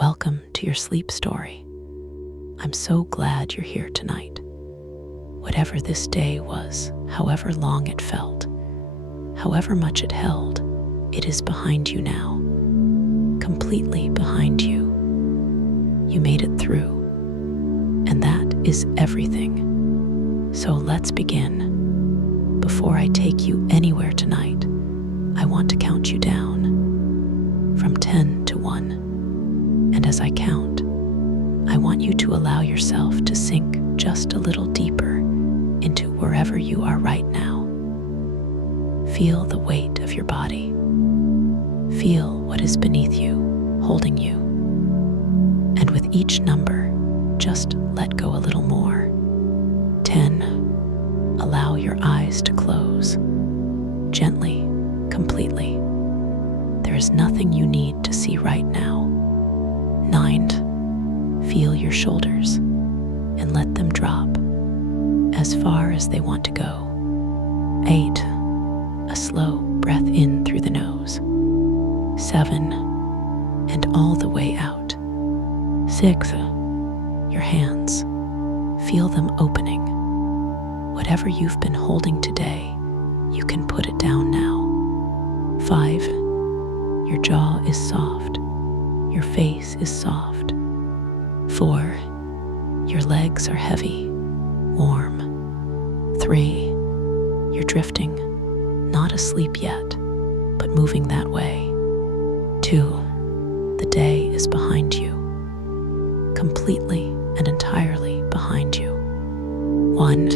Welcome to your sleep story. I'm so glad you're here tonight. Whatever this day was, however long it felt, however much it held, it is behind you now. Completely behind you. You made it through. And that is everything. So let's begin. Before I take you anywhere tonight, I want to count you down from 10 to 1. And as I count, I want you to allow yourself to sink just a little deeper into wherever you are right now. Feel the weight of your body. Feel what is beneath you, holding you. And with each number, just let go a little more. 10. Allow your eyes to close. Gently, completely. There is nothing you need to see right now. 9. Feel your shoulders and let them drop as far as they want to go. 8. A slow breath in through the nose. 7. And all the way out. 6. Your hands. Feel them opening. Whatever you've been holding today, you can put it down now. 5. Your jaw is soft. Your face is soft. 4. Your legs are heavy, warm. 3. You're drifting, not asleep yet, but moving that way. 2. The day is behind you, completely and entirely behind you. 1.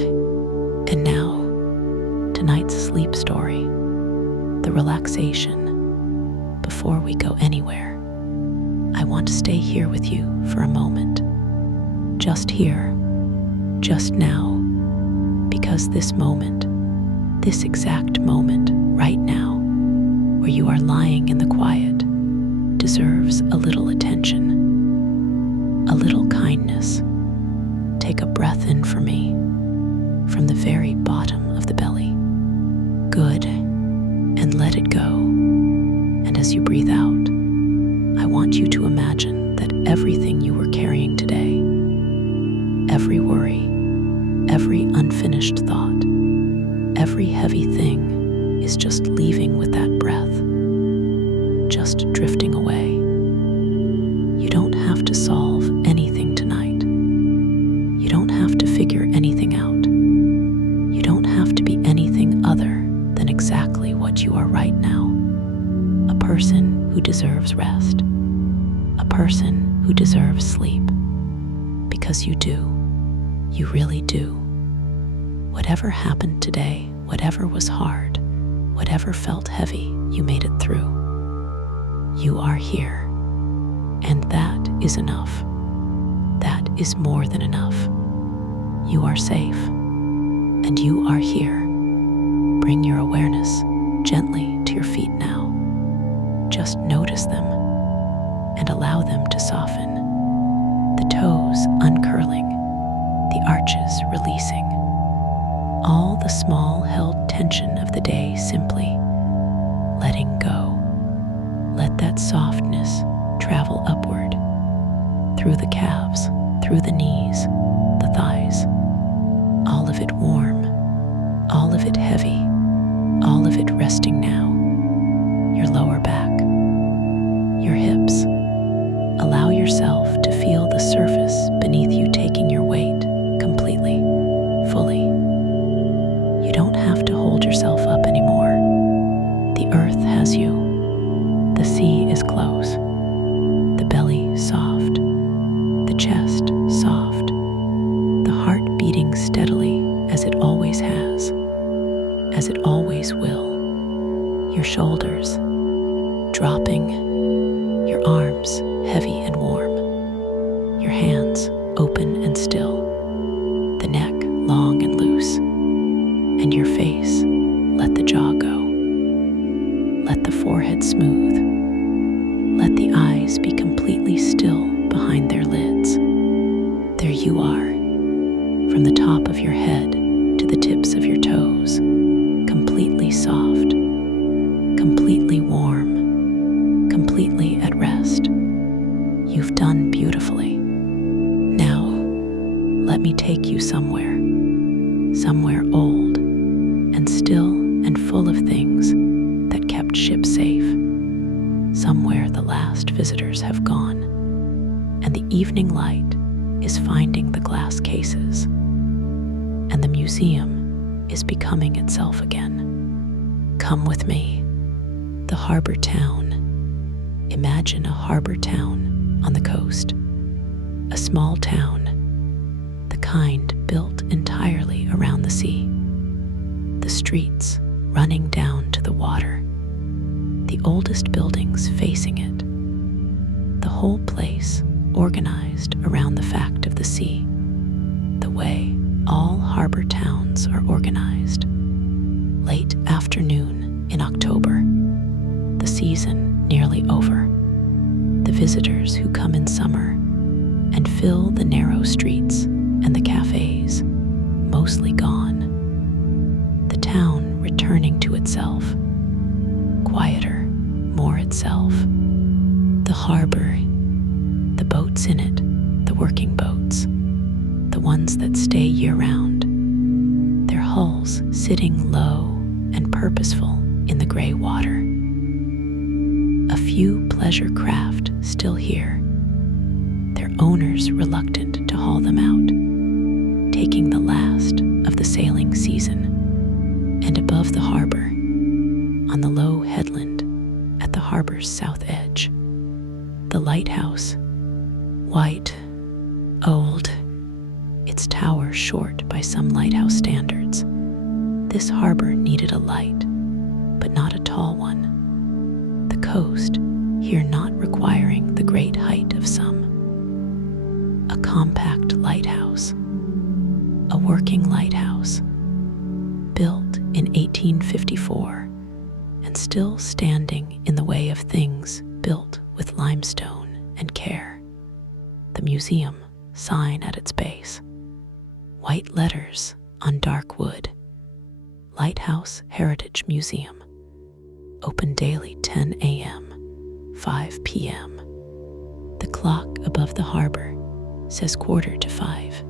And now, tonight's sleep story, the relaxation. Before we go anywhere, I want to stay here with you for a moment. Just here, just now, because this moment, this exact moment right now, where you are lying in the quiet, deserves a little attention, a little kindness. Take a breath in for me, from the very bottom of the belly. Good, and let it go. And as you breathe out, I want you to imagine that everything you were carrying today, every worry, every unfinished thought, every heavy thing is just leaving with that breath, just drifting away. You don't have to solve anything tonight. You don't have to figure anything out. You don't have to be anything other than exactly what you are right now. A person who deserves rest. A person who deserves sleep. Because you do. You really do. Whatever happened today, whatever was hard, whatever felt heavy, you made it through. You are here. And that is enough. That is more than enough. You are safe. And you are here. Bring your awareness gently to your feet now. Just notice them and allow them to soften. The toes uncurling, the arches releasing. All the small held tension of the day simply letting go. Let that softness travel upward, through the calves, through the knees, the thighs. All of it warm, all of it heavy, all of it resting now. Your lower back, your hips. Allow yourself to feel the surface beneath you taking your weight completely, fully. You don't have to hold yourself up anymore. The earth has you. The sea is close. The belly soft. The chest soft. The heart beating steadily as it always has, as it always will. Your shoulders dropping, your arms heavy and warm, your hands open and still, the neck long and loose, and your face, let the jaw go. Let the forehead smooth. Let the eyes be completely still behind their lids. There you are, from the top of your head to the tips of your toes, completely soft, completely warm, completely at rest. You've done beautifully. Now, let me take you somewhere old and still and full of things that kept ship safe, somewhere the last visitors have gone, and the evening light is finding the glass cases, and the museum is becoming itself again. Come with me. The harbor town. Imagine a harbor town on the coast, a small town, the kind built entirely around the sea, the streets running down to the water, the oldest buildings facing it, the whole place organized around the fact of the sea, the way all harbor towns are organized. Late afternoon in October, the season nearly over, the visitors who come in summer and fill the narrow streets and the cafes, mostly gone. The town returning to itself, quieter, more itself. The harbor, the boats in it, the working boats, the ones that stay year-round, their hulls sitting low and purposeful in the gray water. A few pleasure craft still here, their owners reluctant to haul them out, taking the last of the sailing season. And above the harbor, on the low headland at the harbor's south edge, the lighthouse, white, old, its tower short by some lighthouse standards. This harbor needed a light, but not a tall one. The coast here not requiring the great height of some. A compact lighthouse, a working lighthouse, built in 1854 and still standing in the way of things built with limestone and care. The museum sign at its base, white letters on dark wood, Lighthouse Heritage Museum, open daily 10 a.m., 5 p.m. The clock above the harbor says 4:45.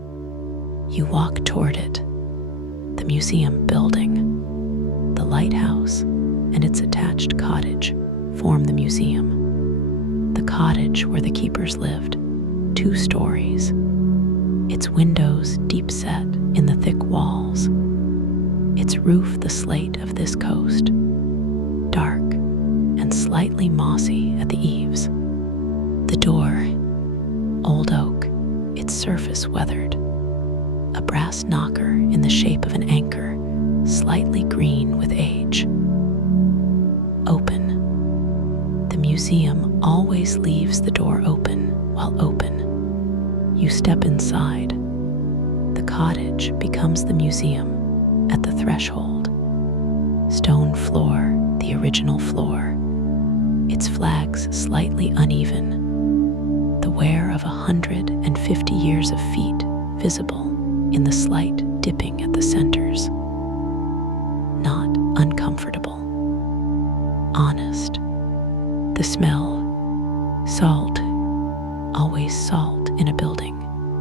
You walk toward it, the museum building, the lighthouse and its attached cottage form the museum. The cottage where the keepers lived, 2 stories, its windows deep set in the thick walls, its roof the slate of this coast, dark and slightly mossy at the eaves. The door, old oak, its surface weathered, a brass knocker in the shape of an anchor, slightly green with age. Open. The museum always leaves the door open while open. You step inside. The cottage becomes the museum at the threshold. Stone floor, the original floor. Its flags slightly uneven. The wear of 150 years of feet visible in the slight dipping at the centers. Not uncomfortable. Honest. The smell. Salt. Always salt in a building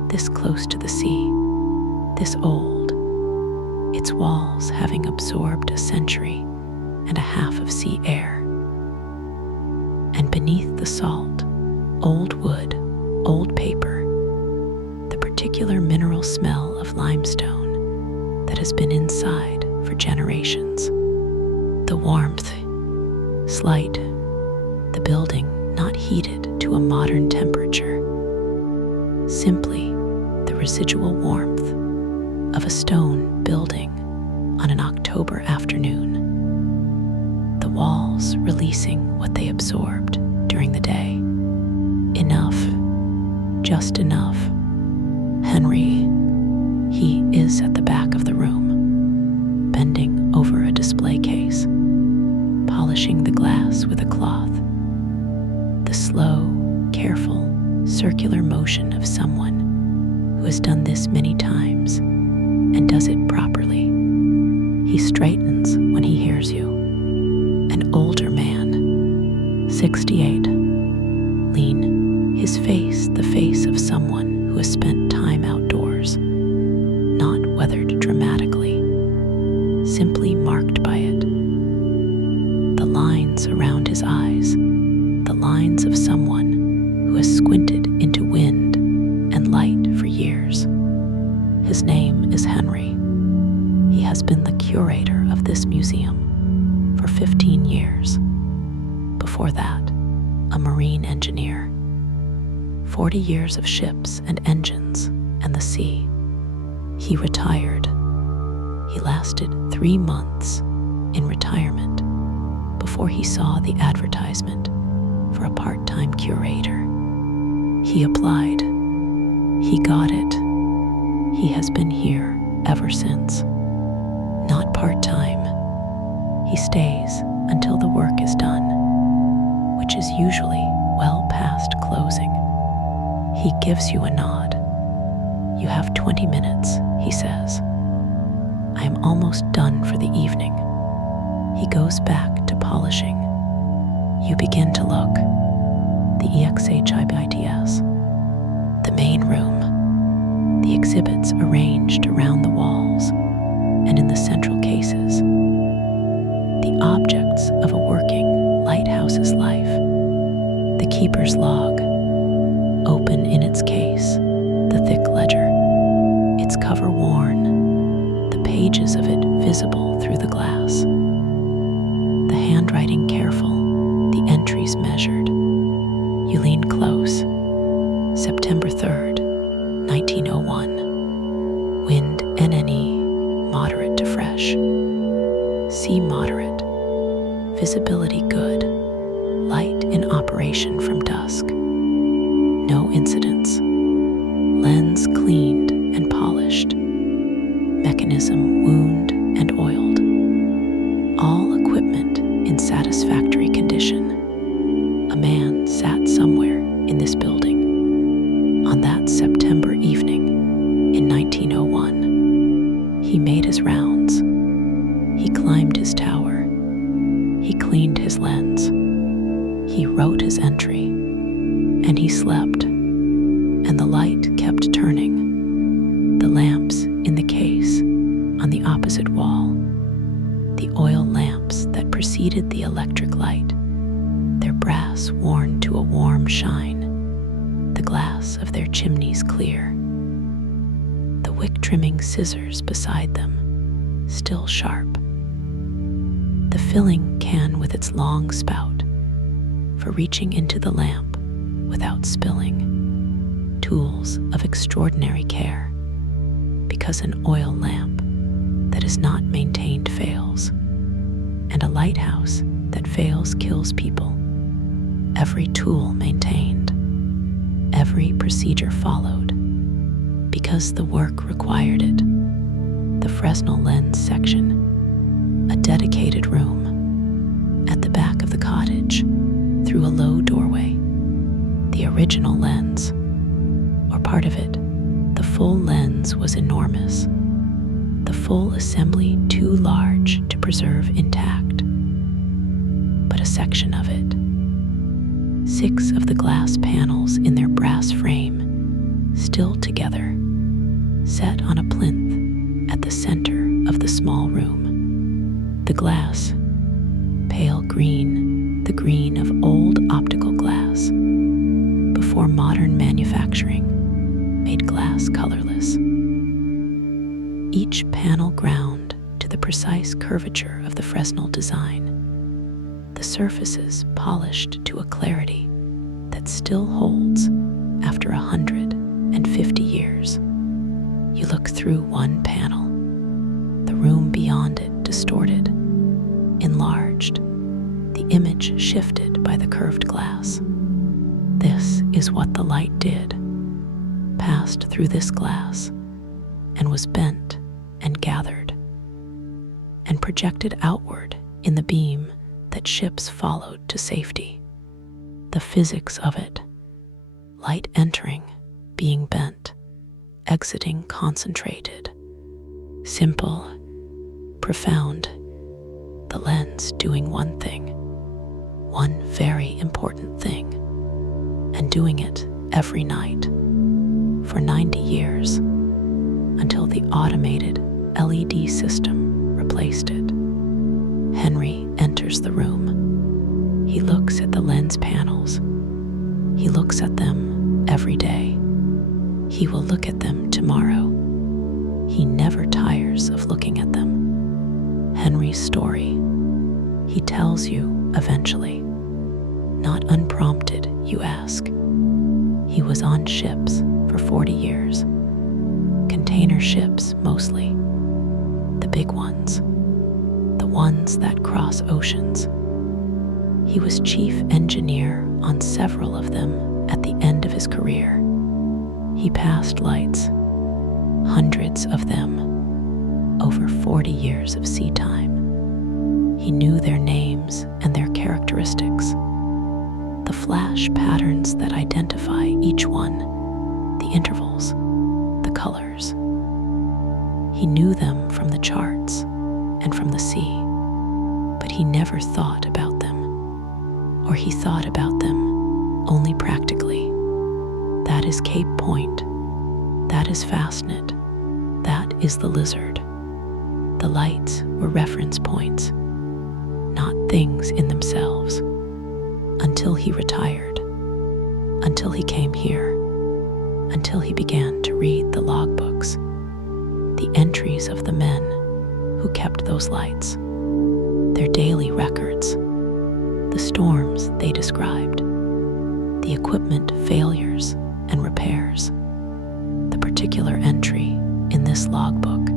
this close to the sea, this old. Its walls having absorbed a century and a half of sea air. And beneath the salt, old wood, old paper, the particular mineral smell of limestone that has been inside for generations. The warmth, slight, the building not heated to a modern temperature, simply the residual warmth of a stone building on an October afternoon, the walls releasing what they absorbed during the day. Enough, just enough. Henry, he is at the back of the room, bending over a display case, polishing the glass with a cloth. The slow, careful, circular motion of someone who has done this many times and does it properly. He straightens when he hears you. An older man, 68, lean, his face the face of someone who has spent time outdoors, not weathered dramatically, simply marked by it. The lines around his eyes, the lines of someone who has squinted into wind and light for years. His name is Henry. He has been the curator of this museum for 15 years. Before that, a marine engineer. 40 years of ships and engines and the sea. He retired. He lasted 3 months in retirement before he saw the advertisement for a part-time curator. He applied. He got it. He has been here ever since. Not part-time. He stays until the work is done, which is usually well past closing. He gives you a nod. You have 20 minutes, he says. I am almost done for the evening. He goes back to polishing. You begin to look. The EXHIBITS. The main room. The exhibits arranged around the walls and in the central cases. The objects of a working lighthouse's life. The keeper's log. Open in its case, the thick ledger, its cover worn, the pages of it visible through the glass. The handwriting careful, the entries measured. You lean close. September 3rd, 1901. Wind NNE, moderate to fresh. Sea moderate. Visibility good. Light in operation from dusk. No incidents. Lens cleaned and polished. Mechanism wound and oiled. All equipment in satisfactory condition. A man sat somewhere in this building. On that September evening in 1901, he made his rounds. He climbed his tower. He cleaned his lens. He wrote his entry. And he slept, and the light kept turning. The lamps in the case on the opposite wall, the oil lamps that preceded the electric light, their brass worn to a warm shine, the glass of their chimneys clear, the wick-trimming scissors beside them, still sharp, the filling can with its long spout for reaching into the lamp without spilling, tools of extraordinary care, because an oil lamp that is not maintained fails, and a lighthouse that fails kills people. Every tool maintained, every procedure followed, because the work required it. The Fresnel lens section, a dedicated room, at the back of the cottage, through a low doorway. The original lens, or part of it, the full lens was enormous, the full assembly too large to preserve intact, but a section of it. 6 of the glass panels in their brass frame, still together, set on a plinth at the center of the small room. The glass, pale green, the green of old optical glass, before modern manufacturing made glass colorless. Each panel ground to the precise curvature of the Fresnel design, the surfaces polished to a clarity that still holds after 150 years. You look through one panel, the room beyond it distorted, enlarged, the image shifted by the curved glass. This is what the light did, passed through this glass, and was bent and gathered, and projected outward in the beam that ships followed to safety. The physics of it, light entering, being bent, exiting concentrated, simple, profound, the lens doing one thing, one very important thing, and doing it every night for 90 years until the automated LED system replaced it. Henry enters the room. He looks at the lens panels. He looks at them every day. He will look at them tomorrow. He never tires of looking at them. Henry's story. He tells you eventually. Not unprompted, you ask. He was on ships for 40 years. Container ships mostly. The big ones. The ones that cross oceans. He was chief engineer on several of them at the end of his career. He passed lights, hundreds of them, over 40 years of sea time. He knew their names and their characteristics, the flash patterns that identify each one, the intervals, the colors. He knew them from the charts and from the sea, but he never thought about them, or he thought about them only practically. That is Cape Point. That is Fastnet. That is the Lizard. The lights were reference points, not things in themselves. Until he retired. Until he came here. Until he began to read the logbooks, the entries of the men who kept those lights, their daily records, the storms they described, the equipment failures and repairs, the particular entry in this logbook,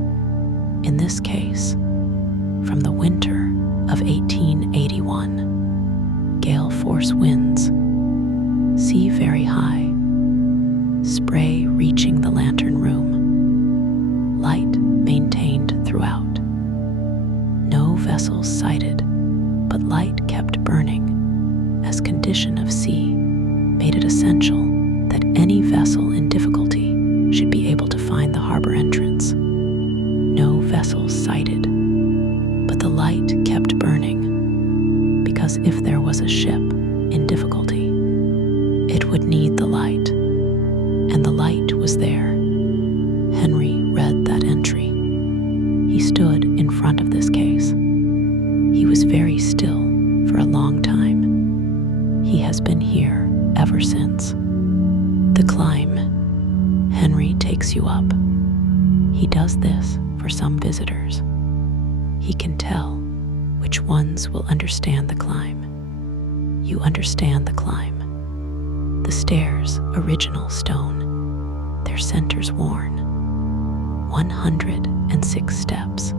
in this case, from the winter of 1881. Gale force winds, sea very high, spray reaching the lantern room, light maintained throughout. No vessels sighted, but light kept burning, as condition of sea made it essential that any vessel in difficulty should be able to find the harbor entrance. No vessels sighted, but the light kept burning, because if there was a ship in difficulty, it would need the light, and the light was there. Henry read that entry. He stood in front of this case. He was very still for a long time. He has been here ever since. The climb. Henry takes you up. He does this for some visitors. He can tell which ones will understand the climb. You understand the climb. The stairs, original stone, their centers worn. 106 steps.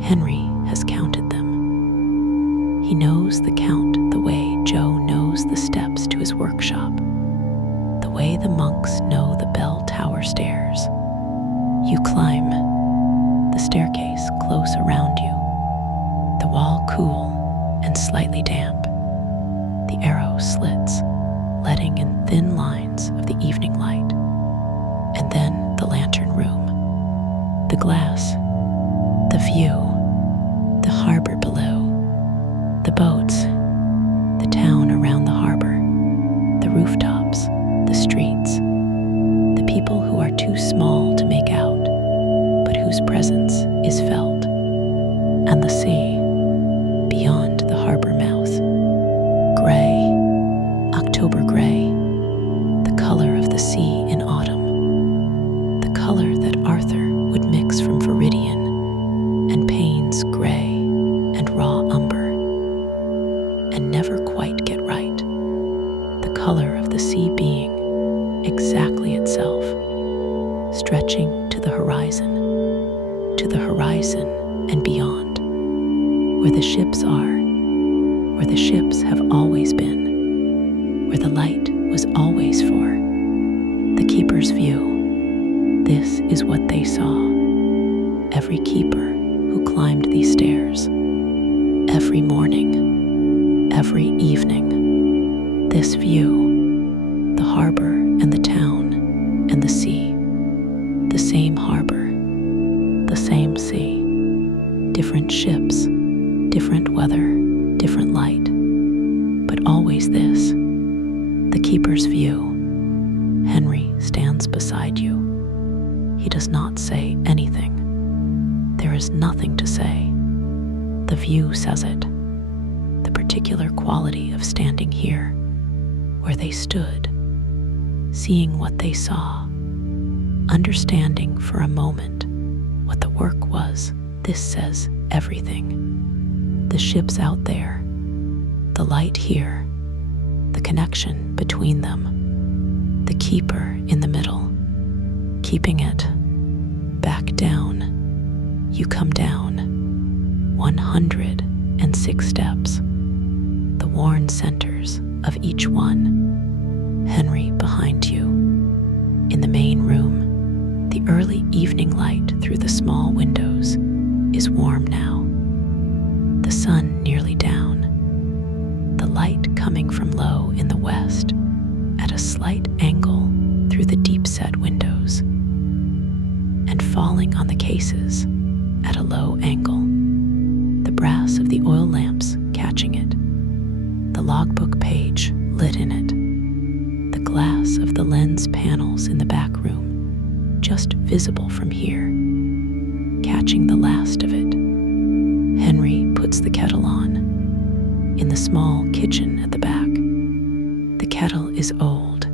Henry has counted them. He knows the count the way Joe knows the steps to his workshop, the way the monks know the bell tower stairs. You climb, the staircase close around you, the wall cool and slightly damp. The arrow slits, letting in thin lines of the evening light. And then the lantern room, the glass, the view, the harbor below, the boats, the town around the harbor, the rooftops, the streets, the people who are too small to make out, but whose presence is felt, and the sea beyond the harbor mouth. Gray, October gray, the color of the sea in autumn, the color that Arthur would mix from Viridian and Payne's gray and raw umber, and never quite get right. The color of the sea being exactly itself, stretching to the horizon and beyond, where the ships are, where the ships have always been, where the light was always for. The keeper's view. This is what they saw. Every keeper who climbed these stairs. Every morning, every evening. This view. The harbor and the town and the sea. The same harbor. The same sea. Different ships. Different weather. Different light. But always this. The keeper's view. beside you. He does not say anything. There is nothing to say. The view says it. The particular quality of standing here, where they stood, seeing what they saw, understanding for a moment what the work was. This says everything. The ships out there, the light here, the connection between them, the keeper in the middle, keeping it back down. You come down 106 steps, the worn centers of each one. Henry behind you. In the main room, the early evening light through the small windows is warm now. The sun nearly down. The light coming from low in the west at a slight angle through the deep-set windows and falling on the cases at a low angle. The brass of the oil lamps catching it. The logbook page lit in it. The glass of the lens panels in the back room, just visible from here, catching the last of it. Henry puts the kettle on. In the small kitchen at the back, the kettle is old.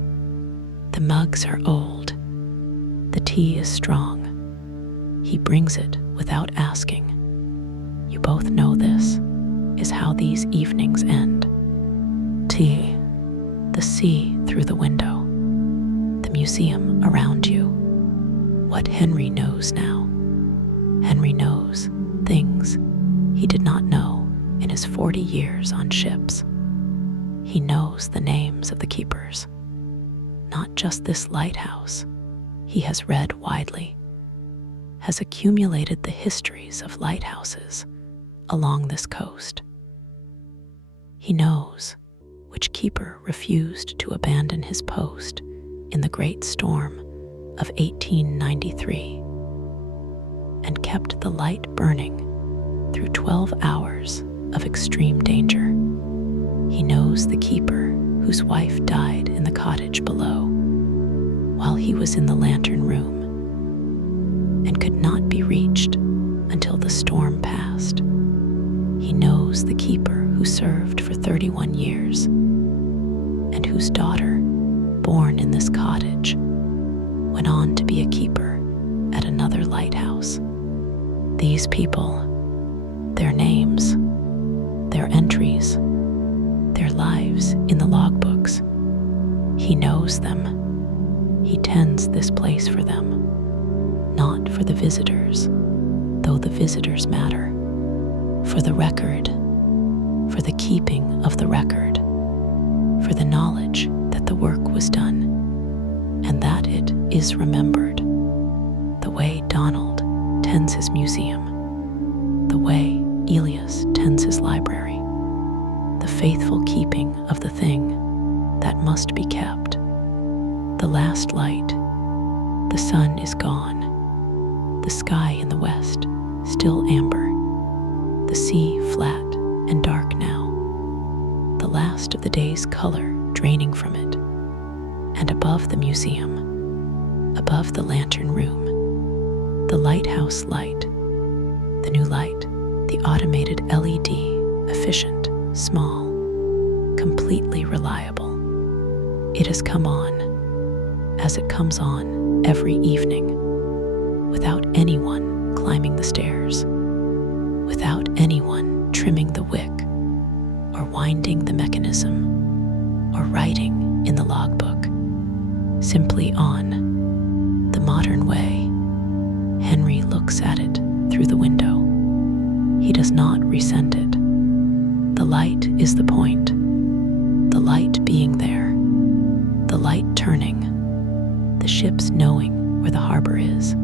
The mugs are old. The tea is strong. He brings it without asking. You both know this is how these evenings end. Tea, the sea through the window, the museum around you. What Henry knows now. Henry knows things he did not know in his 40 years on ships. He knows the names of the keepers, not just this lighthouse. He has read widely, has accumulated the histories of lighthouses along this coast. He knows which keeper refused to abandon his post in the great storm of 1893 and kept the light burning through 12 hours of extreme danger. He knows the keeper whose wife died in the cottage below while he was in the lantern room and could not be reached until the storm passed. He knows the keeper who served for 31 years and whose daughter, born in this cottage, went on to be a keeper at another lighthouse. These people, their names, their entries, their lives in the logbooks. He knows them. He tends this place for them, not for the visitors, though the visitors matter, for the record, for the keeping of the record, for the knowledge that the work was done and that it is remembered, the way Donald tends his museum, the way Elias tends his library, the faithful keeping of the thing that must be kept. The last light, the sun is gone, the sky in the west still amber, the sea flat and dark now, the last of the day's color draining from it, and above the museum, above the lantern room, the lighthouse light, the new light, the automated LED, efficient, small, completely reliable. It has come on, as it comes on every evening, without anyone climbing the stairs, without anyone trimming the wick, or winding the mechanism, or writing in the logbook. Simply on, the modern way. Henry looks at it through the window. He does not resent it. The light is the point. The light being there. The light turning. The ships knowing where the harbor is.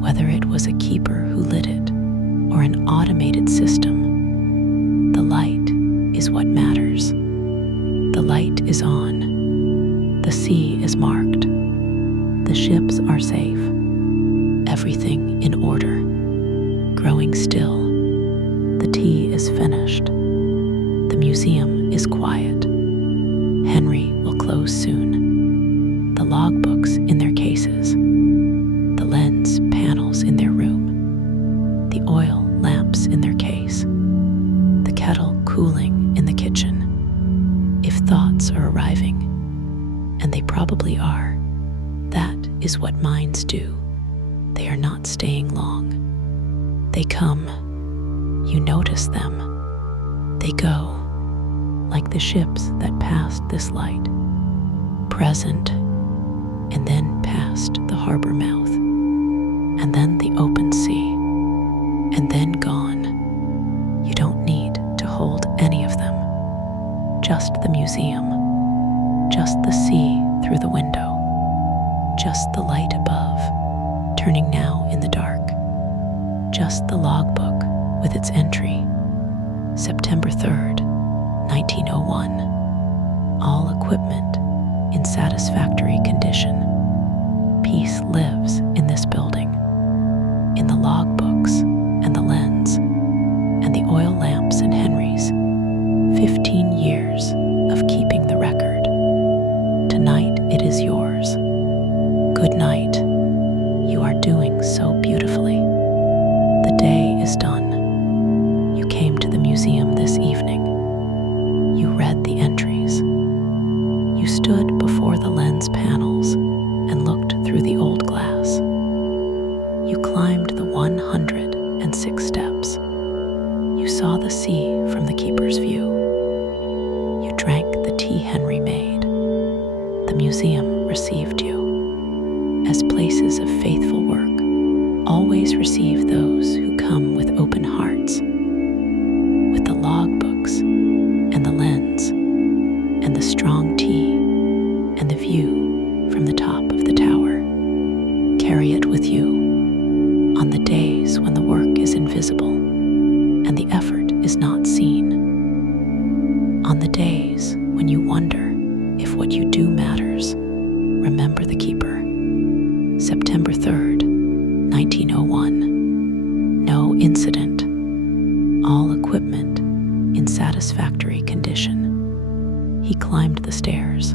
Whether it was a keeper who lit it or an automated system, the light is what matters. The light is on. The sea is marked. The ships are safe. Everything in order. Growing still. The tea is finished. The museum is quiet. Henry will close soon. The logbooks in their cases, the lens panels in their room, the oil lamps in their case, the kettle cooling in the kitchen. If thoughts are arriving, and they probably are, that is what minds do. They are not staying long. They come, you notice them. They go, like the ships that passed this light, present, and then past the harbor mouth, and then the open sea, and then gone. You don't need to hold any of them. Just the museum, just the sea through the window, just the light above, turning now in the dark, just the logbook with its entry, September 3rd, 1901, all equipment in satisfactory condition. Peace lives in this building, in the logbooks and the lens, and the oil lamps in Henry's. 15 years of keeping the record. Tonight it is yours. Good night. You are doing so beautifully. The day is done. You came to the museum this evening. You read the entries. You stood before the lens panels and looked through the old glass. You climbed the 106 steps. You saw the sea from the keeper's view. You drank the tea Henry made. The museum received you. As places of faithful work always receive those who come with open hearts, with the logbooks and the lens and the strong tea and the view from the top of the tower. Carry it with you on the days when the work is invisible and the effort is not seen. On the days when you wonder if what you do matters, remember the keeper. September 3rd, 1901. No incident. All equipment in satisfactory condition. He climbed the stairs.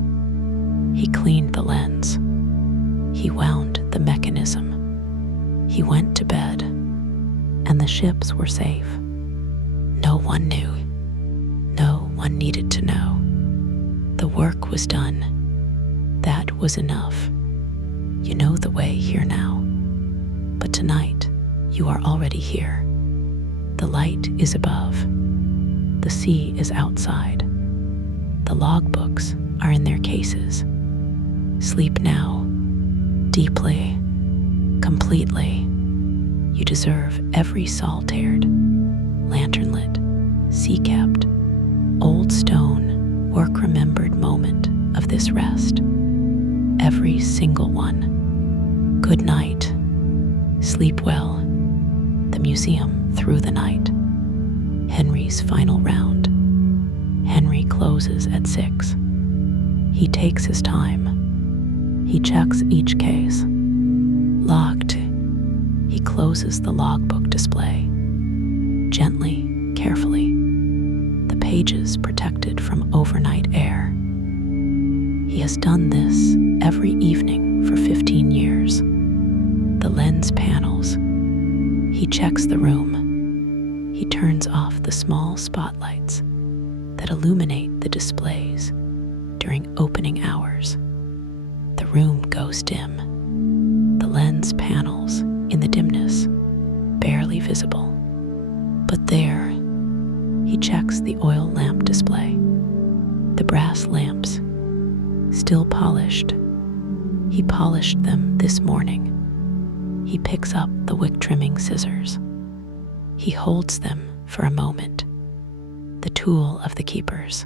He cleaned the lens. He wound the mechanism. He went to bed, and the ships were safe. No one knew. No one needed to know. The work was done. That was enough. You know the way here now. But tonight, you are already here. The light is above. The sea is outside. The logbooks are in their cases. Sleep now, deeply, completely. You deserve every salt-haired, lantern-lit, sea-kept, old stone, work-remembered moment of this rest. Every single one. Good night. Sleep well. The museum through the night. Henry's final round. Henry closes at 6. He takes his time. He checks each case. Locked. He closes the logbook display. Gently, carefully. The pages protected from overnight air. He has done this every evening for 15 years. The lens panels. He checks the room. He turns off the small spotlights that illuminate the displays during opening hours. The room goes dim. The lens panels in the dimness, barely visible. But there, he checks the oil lamp display. The brass lamps, still polished. He polished them this morning. He picks up the wick trimming scissors. He holds them for a moment. The tool of the keepers.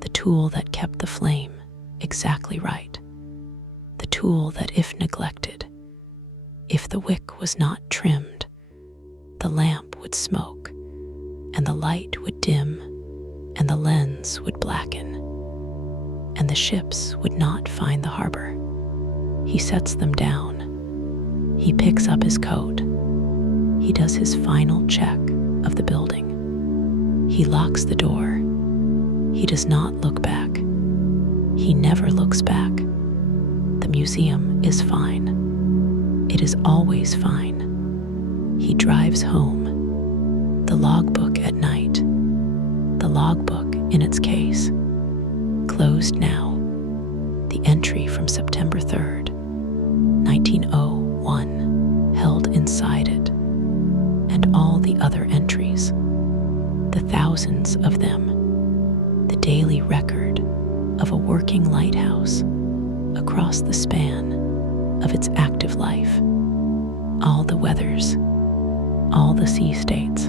The tool that kept the flame exactly right. The tool that, if neglected, if the wick was not trimmed, the lamp would smoke, and the light would dim, and the lens would blacken, and the ships would not find the harbor. He sets them down. He picks up his coat. He does his final check of the building. He locks the door. He does not look back. He never looks back. The museum is fine. It is always fine. He drives home. The logbook at night. The logbook in its case. Closed now. The entry from September 3rd, 1901, held inside it. And all the other entries. The thousands of them. The daily record of a working lighthouse across the span of its active life. All the weathers, all the sea states,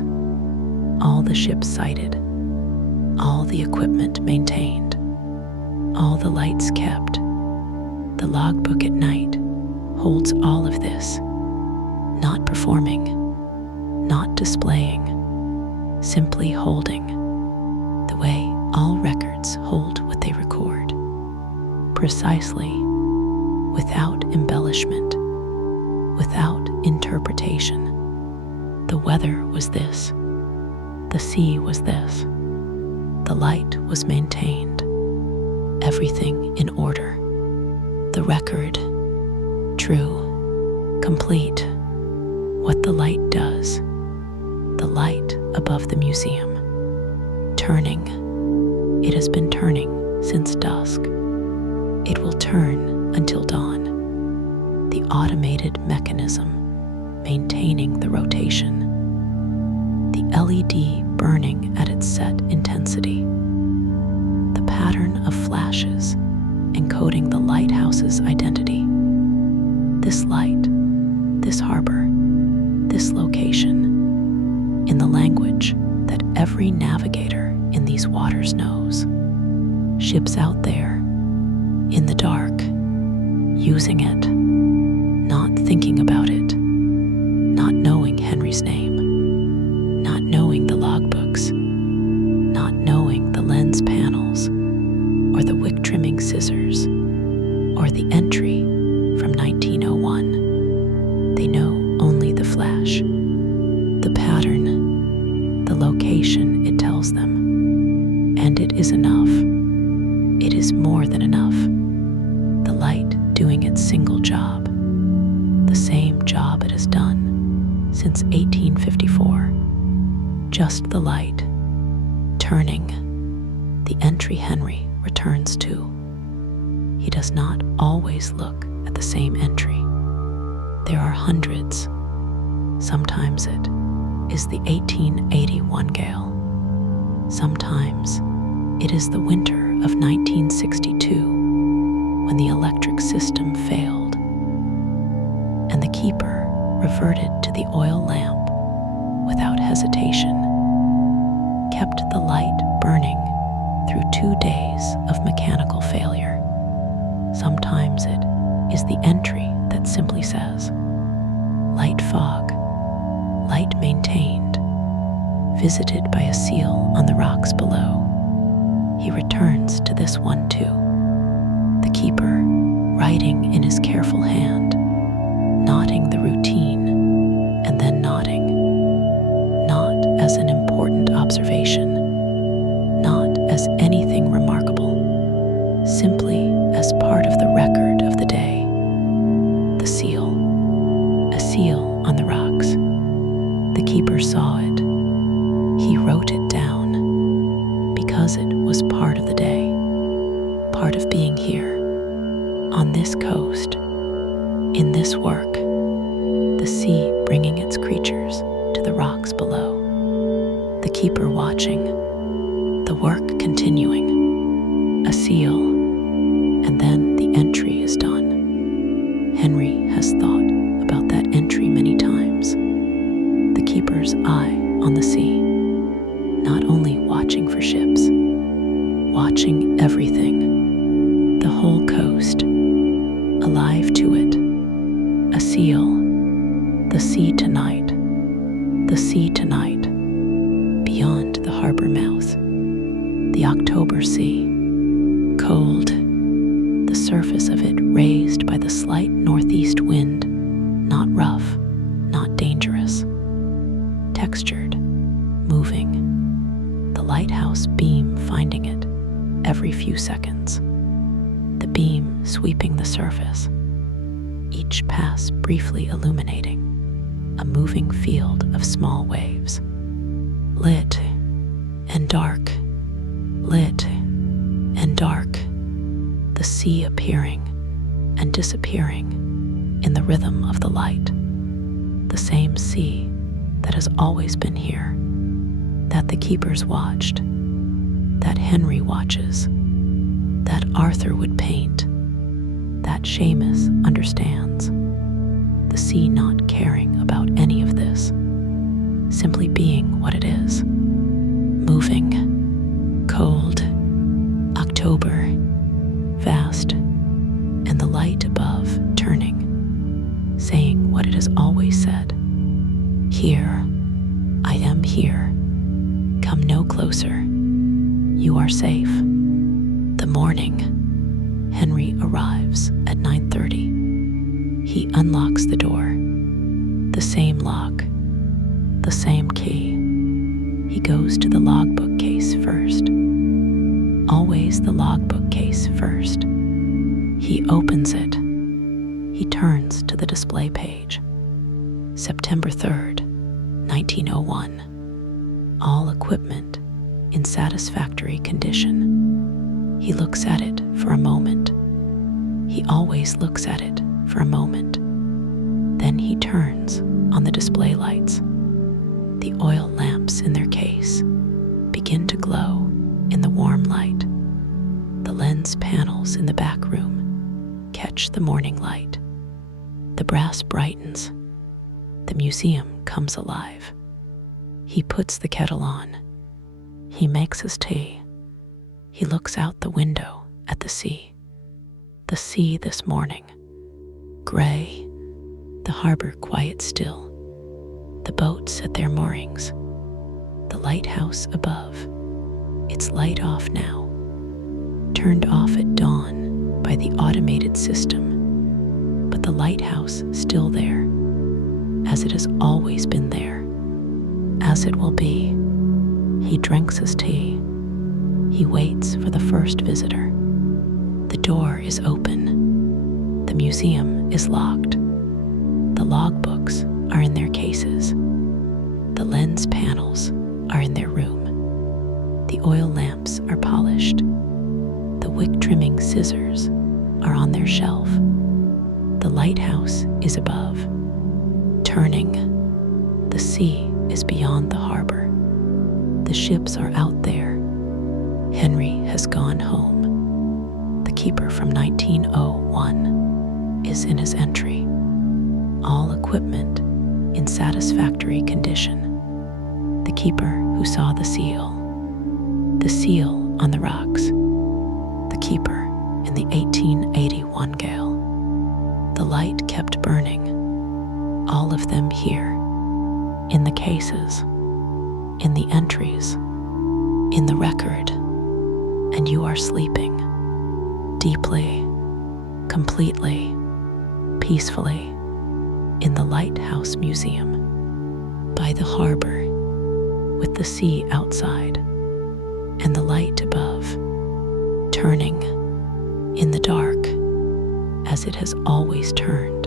all the ships sighted, all the equipment maintained, all the lights kept. The logbook at night holds all of this, not performing, not displaying, simply holding, the way all records hold what they record, precisely, without embellishment, without interpretation. The weather was this, the sea was this, the light was maintained, everything in order, the record, true, complete, what the light does, the light above the museum, turning. It has been turning since dusk. It will turn until dawn. The automated mechanism maintaining the rotation. The LED burning at its set intensity. The pattern of flashes encoding the lighthouse's identity. This light, this harbor, this location, in the language that every navigator in these waters knows. Ships out there, in the dark, using it, not thinking about it, not knowing Henry's name, not knowing the logbooks, not knowing the lens panels, or the wick trimming scissors, or the entry from 1901. They know only the flash, the pattern, the location it tells them. And it is enough. It is more than enough. The light doing its single job, the same job it has done since 1854. Just the light, turning. The entry Henry returns to. He does not always look at the same entry. There are hundreds. Sometimes it is the 1881 gale. Sometimes it is the winter of 1962 when the electric system failed and the keeper reverted to the oil lamp without hesitation, kept the light burning through 2 days of mechanical failure. Sometimes it is the entry that simply says, light fog, light maintained, visited by a seal on the rocks below. He returns to this one too. The keeper, writing in his careful hand, nodding the routine, and then nodding, not as an important observation, not as anything remarkable, simply as part of the record of the day. The seal, a seal on the rocks. The keeper saw it. He wrote it down because it was part of the day, part of being here, on this coast, in this work, the sea bringing its creatures to the rocks below, the keeper watching, the work continuing, a seal, and then the entry is done. Henry has thought about that entry many times. The keeper's eye on the sea, not only watching for ships, watching everything, the whole coast, alive to it, a seal, the sea tonight, beyond the harbor mouth, the October sea, cold, the surface of it raised by the slight northeast wind, not rough, not dangerous, textured, moving, the lighthouse beam finding it every few seconds, the beam sweeping the surface, each pass briefly illuminating a moving field of small waves, lit and dark, lit and dark, the sea appearing and disappearing in the rhythm of the light, the same sea that has always been here, that the keepers watched, that Henry watches, that Arthur would paint, that Seamus understands, the sea not caring about any of this, simply being what it is, moving, cold, October, vast, and the light above turning, saying what it has always said, here, I am here, come no closer, you are safe. The morning, Henry arrives at 9:30. He unlocks the door, the same lock, the same key. He goes to the logbook case first. Always the logbook case first. He opens it. He turns to the display page. September 3rd, 1901. All equipment in satisfactory condition. He looks at it for a moment. He always looks at it for a moment. Then he turns on the display lights. The oil lamps in their case begin to glow in the warm light. The lens panels in the back room catch the morning light. The brass brightens. The museum comes alive. He puts the kettle on. He makes his tea. He looks out the window at the sea. The sea this morning, gray, the harbor quiet still, the boats at their moorings, the lighthouse above, its light off now, turned off at dawn by the automated system, but the lighthouse still there, as it has always been there, as it will be. He drinks his tea. He waits for the first visitor. The door is open. The museum is locked. The logbooks are in their cases. The lens panels are in their room. The oil lamps are polished. The wick trimming scissors are on their shelf. The lighthouse is above. Turning, the sea is beyond the harbor. The ships are out there. Henry has gone home. The keeper from 1901 is in his entry. All equipment in satisfactory condition. The keeper who saw the seal on the rocks. The keeper in the 1881 gale. The light kept burning. All of them here, in the cases, in the entries, in the record, and you are sleeping deeply, completely, peacefully in the Lighthouse Museum, by the harbor, with the sea outside and the light above, turning in the dark as it has always turned,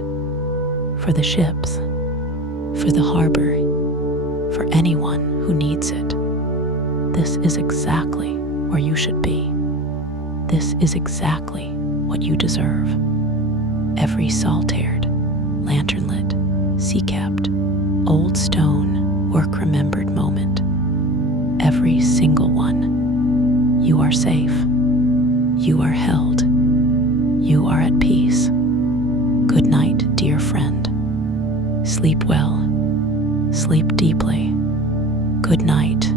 for the ships, for the harbor, for anyone who needs it. This is exactly where you should be. This is exactly what you deserve. Every salt-haired, lantern-lit, sea-capped, old stone, work-remembered moment. Every single one. You are safe. You are held. You are at peace. Good night, dear friend. Sleep well. Sleep deeply. Good night.